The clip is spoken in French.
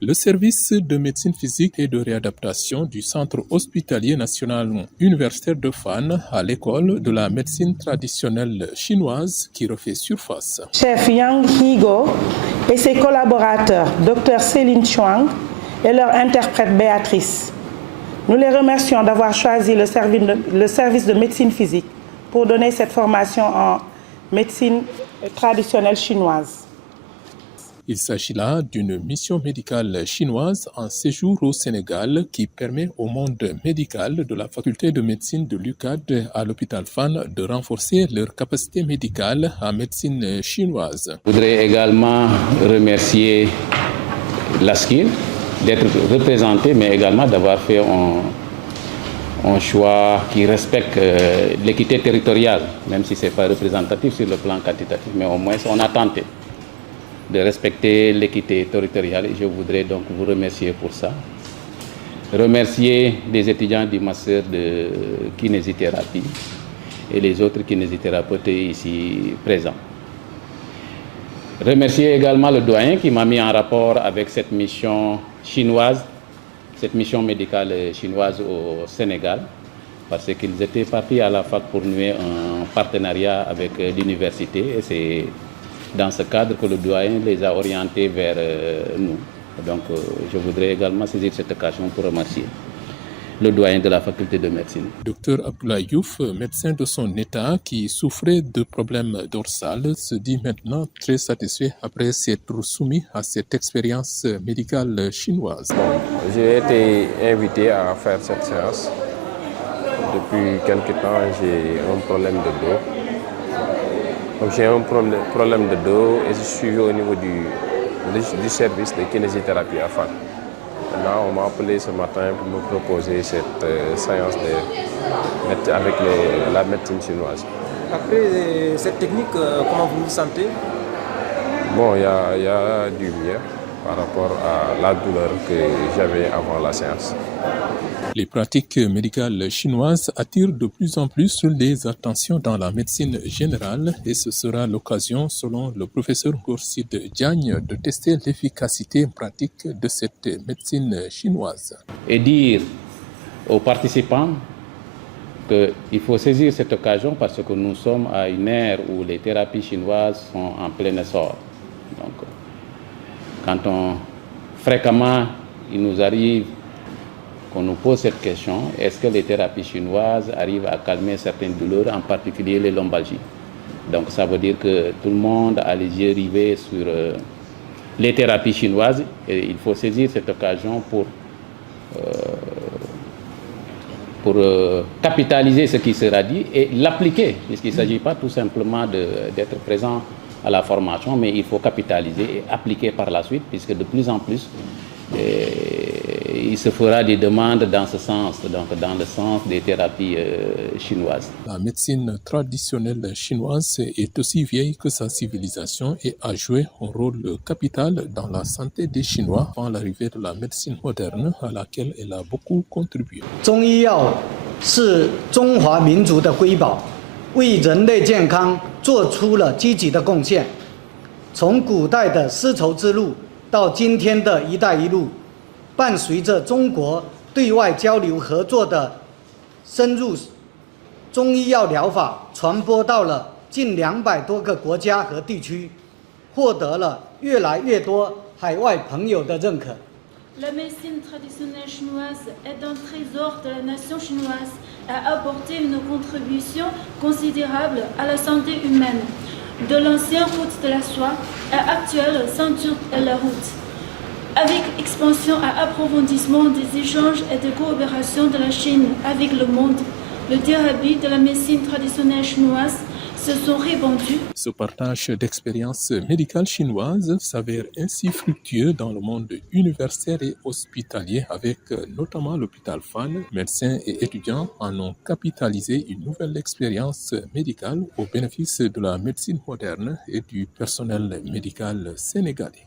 Le service de médecine physique et de réadaptation du Centre hospitalier national universitaire de Fann à l'école de la médecine traditionnelle chinoise qui refait surface. Chef Yang Higo et ses collaborateurs, Dr Céline Chuang et leur interprète Béatrice. Nous les remercions d'avoir choisi le service de médecine physique pour donner cette formation en médecine traditionnelle chinoise. Il s'agit là d'une mission médicale chinoise en séjour au Sénégal qui permet au monde médical de la faculté de médecine de l'UCAD à l'hôpital Fann de renforcer leur capacité médicale en médecine chinoise. Je voudrais également remercier l'ASKIL d'être représenté, mais également d'avoir fait un choix qui respecte l'équité territoriale, même si ce n'est pas représentatif sur le plan quantitatif, mais au moins on a tenté de respecter l'équité territoriale et je voudrais donc vous remercier pour ça. Remercier les étudiants du master de kinésithérapie et les autres kinésithérapeutes ici présents. Remercier également le doyen qui m'a mis en rapport avec cette mission chinoise, cette mission médicale chinoise au Sénégal, parce qu'ils étaient partis à la fac pour nouer un partenariat avec l'université et c'est dans ce cadre que le doyen les a orientés vers nous. Donc je voudrais également saisir cette occasion pour remercier le doyen de la faculté de médecine. Dr Abdoulaye Diouf, médecin de son état qui souffrait de problèmes dorsales, se dit maintenant très satisfait après s'être soumis à cette expérience médicale chinoise. J'ai été invité à faire cette séance. Depuis quelque temps, j'ai un problème de dos. Donc j'ai un problème de dos et je suis suivi au niveau du service de kinésithérapie à Fann. Maintenant, on m'a appelé ce matin pour me proposer cette séance avec la médecine chinoise. Après cette technique, comment vous vous sentez? Bon, il y a du mieux par rapport à la douleur que j'avais avant la séance. Les pratiques médicales chinoises attirent de plus en plus les attentions dans la médecine générale et ce sera l'occasion, selon le professeur Khurshid Diagne, de tester l'efficacité pratique de cette médecine chinoise. Et dire aux participants qu'il faut saisir cette occasion parce que nous sommes à une ère où les thérapies chinoises sont en plein essor. Donc, fréquemment, il nous arrive qu'on nous pose cette question, est-ce que les thérapies chinoises arrivent à calmer certaines douleurs, en particulier les lombalgies? Donc ça veut dire que tout le monde a les yeux rivés sur les thérapies chinoises et il faut saisir cette occasion pour capitaliser ce qui sera dit et l'appliquer, puisqu'il ne s'agit pas tout simplement d'être présent à la formation, mais il faut capitaliser et appliquer par la suite, puisque de plus en plus, il se fera des demandes dans ce sens, donc dans le sens des thérapies chinoises. La médecine traditionnelle chinoise est aussi vieille que sa civilisation et a joué un rôle capital dans la santé des Chinois avant l'arrivée de la médecine moderne à laquelle elle a beaucoup contribué. 中医药是中华民族的瑰宝，为人类健康做出了积极的贡献。从古代的丝绸之路到今天的一带一路，伴随着中国对外交流合作的深入，中医药疗法传播到了近200多个国家和地区，获得了越来越多海外朋友的认可。 La médecine traditionnelle chinoise est un trésor de la nation chinoise et a apporté une contribution considérable à la santé humaine. De l'ancienne route de la soie à l'actuelle ceinture de la route. Avec expansion et approfondissement des échanges et de coopération de la Chine avec le monde, le thérapies de la médecine traditionnelle chinoise se sont répandus. Ce partage d'expériences médicales chinoises s'avère ainsi fructueux dans le monde universitaire et hospitalier avec notamment l'hôpital Fann. Médecins et étudiants en ont capitalisé une nouvelle expérience médicale au bénéfice de la médecine moderne et du personnel médical sénégalais.